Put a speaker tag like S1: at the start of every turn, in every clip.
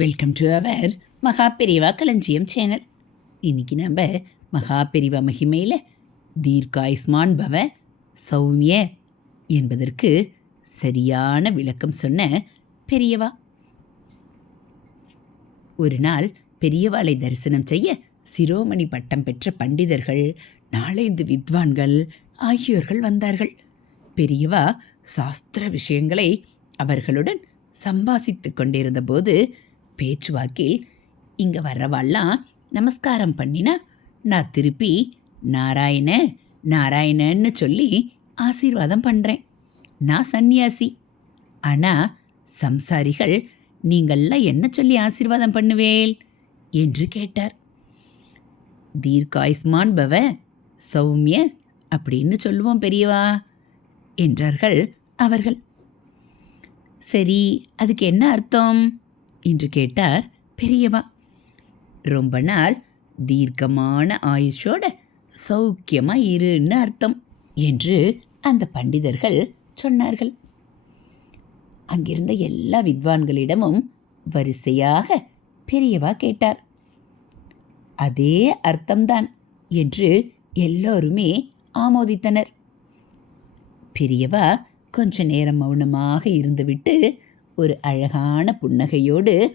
S1: Welcome to our மகா பெரிவா களஞ்சியம் channel இன்னைக்கு நம்ம மகா பெரிவா மகிமையில் தீர்காயுஸ்மான் பவ சௌமிய என்பதற்கு சரியான விளக்கம் சொன்ன பெரியவா. ஒரு நாள் பெரியவாளை தரிசனம் செய்ய சிரோமணி பட்டம் பெற்ற பண்டிதர்கள் நாளைந்து வித்வான்கள் ஆகியோர்கள் வந்தார்கள். பெரியவா சாஸ்திர விஷயங்களை அவர்களுடன் சம்பாசித்துக் கொண்டிருந்த போது பேச்சுவாக்கில் இங்கே வர்றவாள்லாம் நமஸ்காரம் பண்ணினா நான் திருப்பி நாராயண நாராயணன்னு சொல்லி ஆசீர்வாதம் பண்ணுறேன் நான் சந்நியாசி. ஆனால் சம்சாரிகள் நீங்கள்லாம் என்ன சொல்லி ஆசீர்வாதம் பண்ணுவேல்? என்று கேட்டார். தீர்காயுஸ்மான் பவ சௌமிய அப்படின்னு சொல்லுவோம் பெரியவா என்றார்கள் அவர்கள். சரி அதுக்கு என்ன அர்த்தம்? என்று கேட்டார் பெரியவா. ரொம்ப நாள் தீர்க்கமான ஆயுஷோட சௌக்கியமாக இருன்னு அர்த்தம் என்று அந்த பண்டிதர்கள் சொன்னார்கள். அங்கிருந்த எல்லா வித்வான்களிடமும் வரிசையாக பெரியவா கேட்டார். அதே அர்த்தம்தான் என்று எல்லோருமே ஆமோதித்தனர். பெரியவா கொஞ்ச நேரம் மௌனமாக இருந்துவிட்டு ஒரு அழகான புன்னகையோடு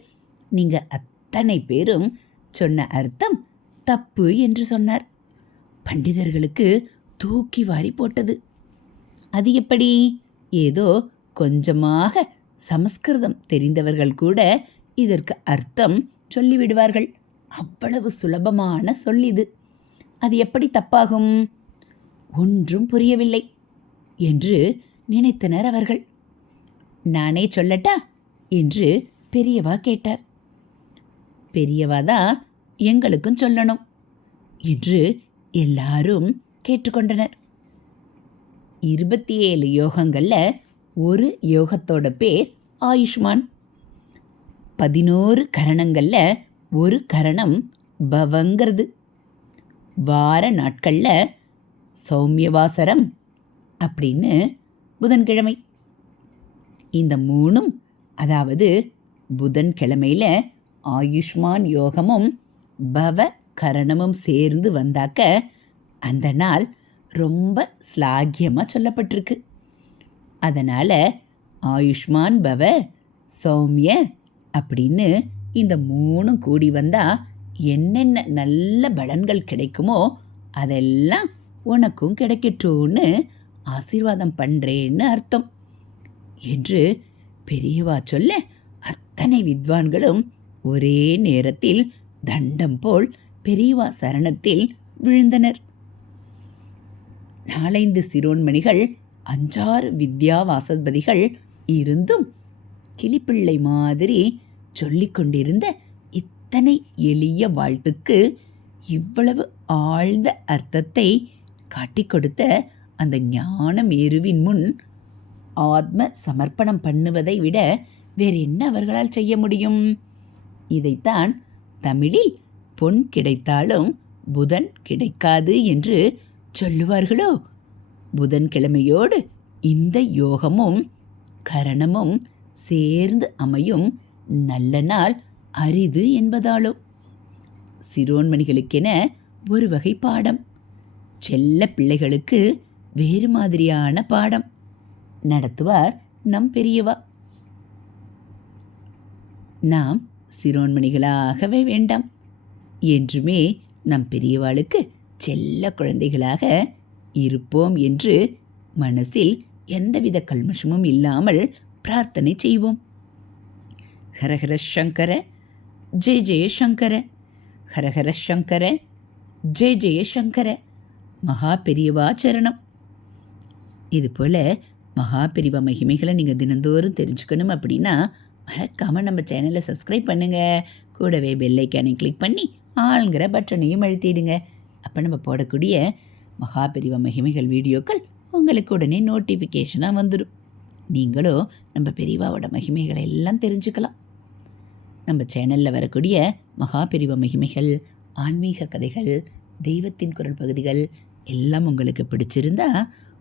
S1: நீங்கள் அத்தனை பேரும் சொன்ன அர்த்தம் தப்பு என்று சொன்னார். பண்டிதர்களுக்கு தூக்கி வாரி போட்டது. அது எப்படி? ஏதோ கொஞ்சமாக சமஸ்கிருதம் தெரிந்தவர்கள் கூட இதற்கு அர்த்தம் சொல்லிவிடுவார்கள். அவ்வளவு சுலபமான சொல் இது. அது எப்படி தப்பாகும்? ஒன்றும் புரியவில்லை என்று நினைத்தனர் அவர்கள். நானே சொல்லட்டா? என்று பெரியவா கேட்டார். பெரியவா தான் எங்களுக்கும் சொல்லணும் என்று எல்லாரும் கேட்டுக்கொண்டனர். இருபத்தி ஏழு யோகங்களில் ஒரு யோகத்தோட பேர் ஆயுஷ்மான். பதினோரு கரணங்களில் ஒரு கரணம் பவங்கிறது. வார நாட்களில் சௌமியவாசரம் அப்படின்னு புதன்கிழமை. இந்த மூணும் அதாவது புதன்கிழமையில் ஆயுஷ்மான் யோகமும் பவ கரணமும் சேர்ந்து வந்தாக்க அந்த நாள் ரொம்ப ஸ்லாகியமாக சொல்லப்பட்டிருக்கு. அதனால் ஆயுஷ்மான் பவ சௌமிய அப்படின்னு இந்த மூணும் கூடி வந்தால் என்னென்ன நல்ல பலன்கள் கிடைக்குமோ அதெல்லாம் உனக்கும் கிடைக்கட்டும்னு ஆசீர்வாதம் பண்ணுறேன்னு அர்த்தம். என்று பெரியவா சொல்ல அத்தனை வித்வான்களும் ஒரே நேரத்தில் தண்டம் போல் பெரியவா சரணத்தில் விழுந்தனர். நாலைந்து சிரோன்மணிகள் அஞ்சாறு வித்யாவாசபதிகள் இருந்தும் கிளிப்பிள்ளை மாதிரி சொல்லிக்கொண்டிருந்த இத்தனை எளிய வாழ்த்துக்கு இவ்வளவு ஆழ்ந்த அர்த்தத்தை காட்டிக் கொடுத்த அந்த ஞான மேருவின் முன் ஆத்ம சமர்ப்பணம் பண்ணுவதை விட வேறு என்ன அவர்களால் செய்ய முடியும்? இதைத்தான் தமிழில் பொன் கிடைத்தாலும் புதன் கிடைக்காது என்று சொல்லுவார்களோ? புதன்கிழமையோடு இந்த யோகமும் கரணமும் சேர்ந்து அமையும் நல்ல நாள் அரிது என்பதாலோ? சிரோன்மணிகளுக்கென ஒரு வகை பாடம். செல்ல பிள்ளைகளுக்கு வேறு மாதிரியான பாடம். நடத்துவார் நம் பெரியவா. நாம் சிரோன்மணிகளாகவே வேண்டாம். என்றுமே நம் பெரியவாளுக்கு செல்ல குழந்தைகளாக இருப்போம் என்று மனசில் எந்தவித கல்மஷமும் இல்லாமல் பிரார்த்தனை செய்வோம். ஹரஹர சங்கர ஜெய ஜெய சங்கர ஹரஹர சங்கர ஜெய ஜெய சங்கர மகா பெரியவா சரணம். இதுபோல் மகா பெரிவா மகிமைகளை நீங்கள் தினந்தோறும் தெரிஞ்சுக்கணும் அப்படின்னா மறக்காமல் நம்ம சேனலை சப்ஸ்கிரைப் பண்ணுங்கள் கூடவே பெல்லைக்கானை கிளிக் பண்ணி ஆளுங்கிற பட்டனையும் அழுத்திடுங்க. அப்போ நம்ம போடக்கூடிய மகா பெரிவா மகிமைகள் வீடியோக்கள் உங்களுக்கு உடனே நோட்டிஃபிகேஷனாக வந்துடும் நீங்களும் நம்ம பெரியவாவோட மகிமைகளை எல்லாம் தெரிஞ்சுக்கலாம். நம்ம சேனலில் வரக்கூடிய மகா பெரிவ மகிமைகள் ஆன்மீக கதைகள் தெய்வத்தின் குரல் பகுதிகள் எல்லாம் உங்களுக்கு பிடிச்சிருந்தா